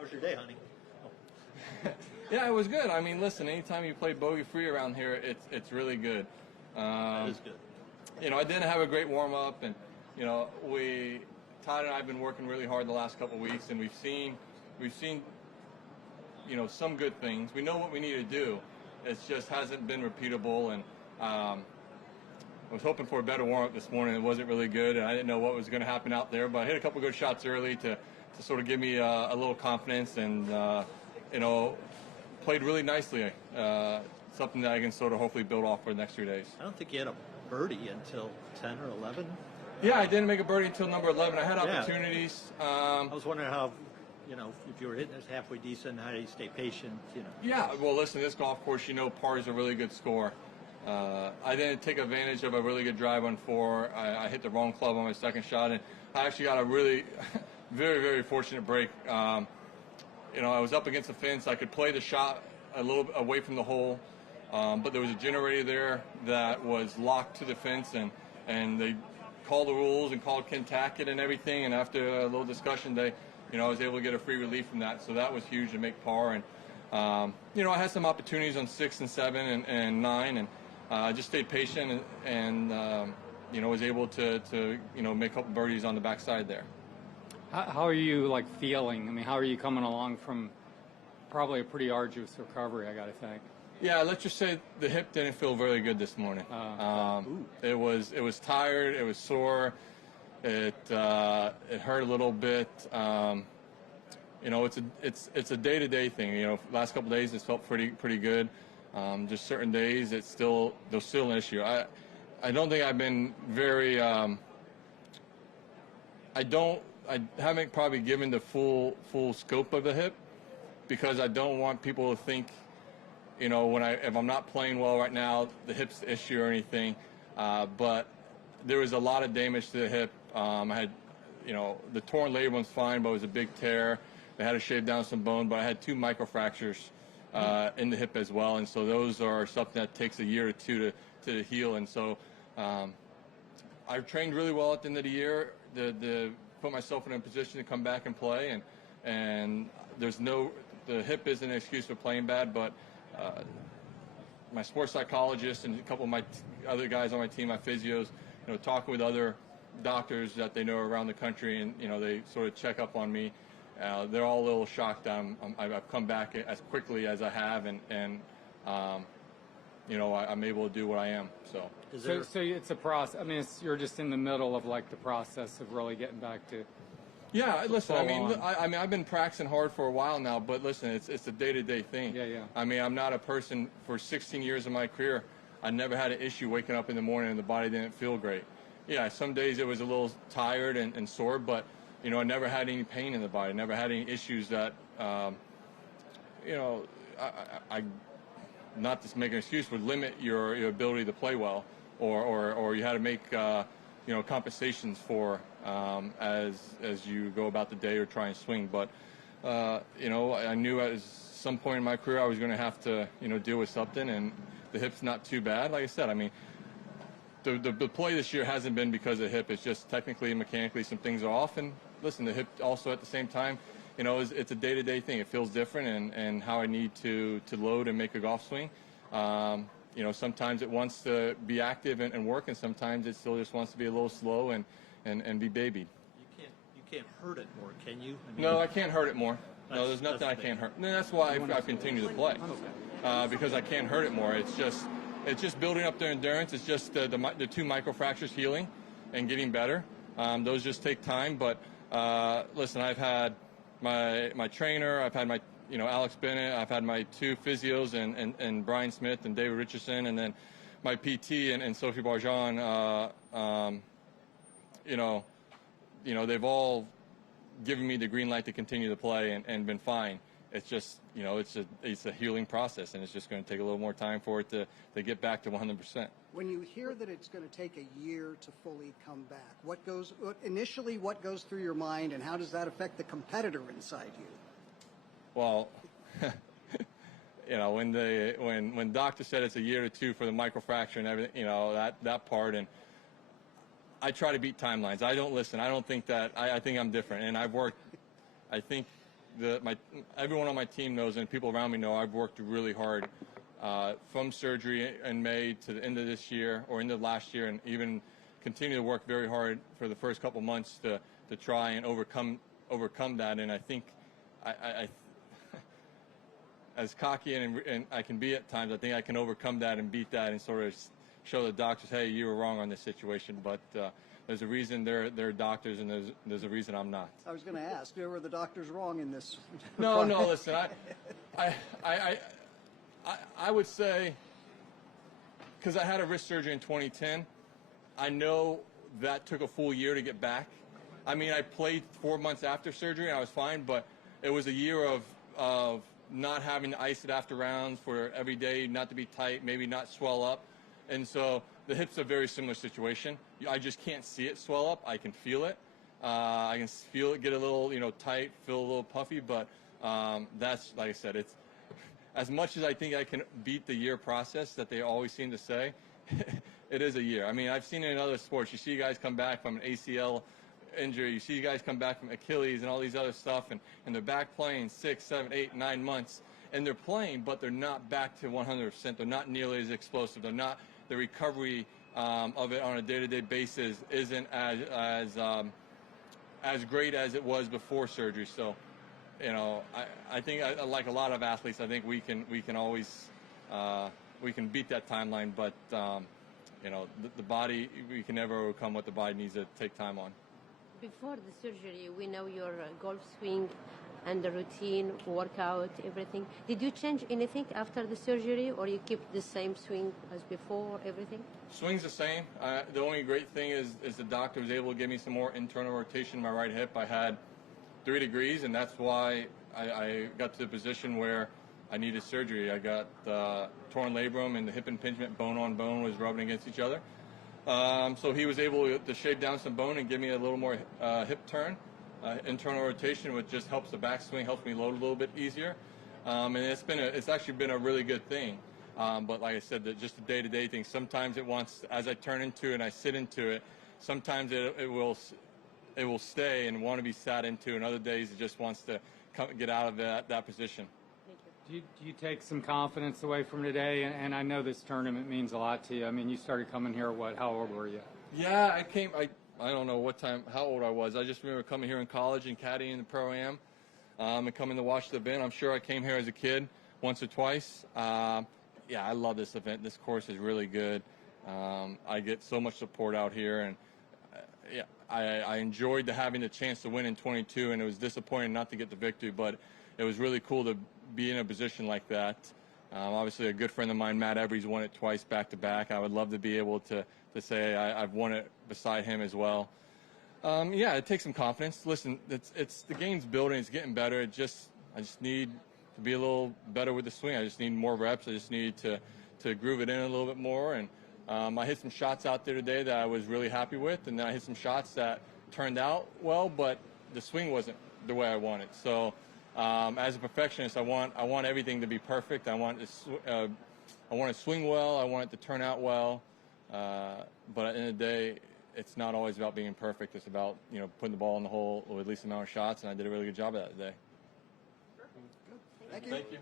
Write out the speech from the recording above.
How's your day, honey? Yeah, it was good. I mean, listen, anytime you play Bogey-Free around here, it's really good. That is good. You know, I didn't have a great warm-up, and, you know, Todd and I have been working really hard the last couple of weeks, and we've seen, you know, some good things. We know what we need to do. It just hasn't been repeatable, and I was hoping for a better warm-up this morning. It wasn't really good, and I didn't know what was going to happen out there, but I hit a couple good shots early to sort of give me a little confidence, and, you know, played really nicely. Something that I can sort of hopefully build off for the next 3 days. I don't think you had a birdie until 10 or 11. Yeah, I didn't make a birdie until number 11. I had opportunities. I was wondering how, you know, if you were hitting this halfway decent, how do you stay patient, you know? Yeah, well, listen, this golf course, you know, par is a really good score. I didn't take advantage of a really good drive on 4. I hit the wrong club on my second shot, and I actually got a really very, very fortunate break. You know, I was up against the fence. I could play the shot a little away from the hole, but there was a generator there that was locked to the fence, and they called the rules and called Ken Tackett and everything, and after a little discussion, I was able to get a free relief from that, so that was huge to make par. And you know, I had some opportunities on 6 and 7 and 9, and I just stayed patient and you know, was able to you know, make a couple birdies on the backside there. How are you like feeling? I mean, how are you coming along from probably a pretty arduous recovery, I got to think? Yeah, let's just say the hip didn't feel very good this morning. It was tired. It was sore. It hurt a little bit. You know, it's a day-to-day thing. You know, last couple of days it felt pretty good. Just certain days there's still an issue. I don't think I've been very. I haven't probably given the full scope of the hip, because I don't want people to think, you know, if I'm not playing well right now, the hip's the issue or anything. But there was a lot of damage to the hip. I had, you know, the torn labrum's fine, but it was a big tear. They had to shave down some bone, but I had 2 microfractures in the hip as well, and so those are something that takes a year or 2 to heal. And so I've trained really well at the end of the year to put myself in a position to come back and play, and the hip isn't an excuse for playing bad, but my sports psychologist and a couple of my other guys on my team, my physios, you know, talking with other doctors that they know around the country, and you know, they sort of check up on me. They're all a little shocked that I've come back as quickly as I have, and you know, I'm able to do what I am. So it's a process. I mean, you're just in the middle of like the process of really getting back to. Yeah, listen. I mean, I've been practicing hard for a while now, but listen, it's a day-to-day thing. Yeah. I mean, I'm not a person. For 16 years of my career, I never had an issue waking up in the morning and the body didn't feel great. Yeah, some days it was a little tired and sore, but you know, I never had any pain in the body. Never had any issues that, you know, I not to make an excuse, would limit your ability to play well, or you had to make you know, compensations for as you go about the day or try and swing. But you know, I knew at some point in my career I was going to have to, you know, deal with something, and the hip's not too bad. Like I said, I mean, the play this year hasn't been because of the hip. It's just technically and mechanically some things are off. And listen, the hip also at the same time, you know, it's a day-to-day thing. It feels different, and how I need to load and make a golf swing. You know, sometimes it wants to be active and work, and sometimes it still just wants to be a little slow and be babied. You can't hurt it more, can you? I mean, no, I can't hurt it more. No, there's nothing I can't hurt. And that's why I continue to play, because I can't hurt it more. It's just building up their endurance. It's just the 2 microfractures healing and getting better. Those just take time. But listen, I've had my trainer, I've had my, you know, Alex Bennett, I've had my 2 physios and Brian Smith and David Richardson, and then my PT and Sophie Barjan. You know, they've all given me the green light to continue to play and been fine. It's just, you know, it's a healing process, and it's just going to take a little more time for it to get back to 100%. When you hear that it's going to take a year to fully come back, what goes through your mind, and how does that affect the competitor inside you? Well, you know, when doctor said it's a year or 2 for the microfracture and everything, you know, that part, and I try to beat timelines. I don't listen. I don't think that. I think I'm different, and I've worked. I think everyone on my team knows, and people around me know, I've worked really hard from surgery in May to the end of this year or into last year, and even continue to work very hard for the first couple months to try and overcome that. And I think I as cocky and I can be at times, I think I can overcome that and beat that and sort of show the doctors, hey, you were wrong on this situation. But there's a reason they're doctors, and there's a reason I'm not. I was going to ask, were the doctors wrong in this? No, listen, I would say, because I had a wrist surgery in 2010, I know that took a full year to get back. I mean, I played 4 months after surgery and I was fine, but it was a year of not having to ice it after rounds, for every day not to be tight, maybe not swell up. And so the hip's a very similar situation. I just can't see it swell up. I can feel it. I can feel it get a little, tight, feel a little puffy, but that's, like I said, it's as much as I think I can beat the year process that they always seem to say, it is a year. I mean, I've seen it in other sports. You see guys come back from an ACL injury. You see guys come back from Achilles and all these other stuff, and they're back playing 6, 7, 8, 9 months, and they're playing, but they're not back to 100%. They're not nearly as explosive. They're not, the recovery of it on a day-to-day basis isn't as great as it was before surgery. So, I think like a lot of athletes, I think we can always we can beat that timeline, but the body, we can never overcome what the body needs to take time on. Before the surgery, we know your golf swing and the routine, workout, everything. Did you change anything after the surgery, or you keep the same swing as before, everything? Swing's the same. The only great thing is the doctor was able to give me some more internal rotation in my right hip. I had 3 degrees, and that's why I got to the position where I needed surgery. I got torn labrum, and the hip impingement, bone on bone, was rubbing against each other. So he was able to shave down some bone and give me a little more hip turn, internal rotation, which just helps the backswing, helps me load a little bit easier. And it's actually been a really good thing. But like I said, just a day-to-day thing. Sometimes it wants, as I turn into it and I sit into it, sometimes it will stay and want to be sat into, and other days it just wants to get out of that position. Do you take some confidence away from today? And I know this tournament means a lot to you. I mean, you started coming here, how old were you? Yeah, I don't know how old I was. I just remember coming here in college and caddying in the Pro-Am and coming to watch the event. I'm sure I came here as a kid once or twice. Yeah, I love this event. This course is really good. I get so much support out here, and yeah, I enjoyed having the chance to win in 22, and it was disappointing not to get the victory, but it was really cool to be in a position like that. Obviously, a good friend of mine, Matt Every's, won it twice back-to-back. I would love to be able to say I've won it beside him as well. Yeah, it takes some confidence. Listen, it's the game's building. It's getting better. I just need to be a little better with the swing. I just need more reps. I just need to groove it in a little bit more. And I hit some shots out there today that I was really happy with, and then I hit some shots that turned out well, but the swing wasn't the way I wanted. So as a perfectionist, I want everything to be perfect. I want to swing well. I want it to turn out well. But at the end of the day, it's not always about being perfect. It's about putting the ball in the hole with at least amount of shots, and I did a really good job of that today. Thank you. Thank you.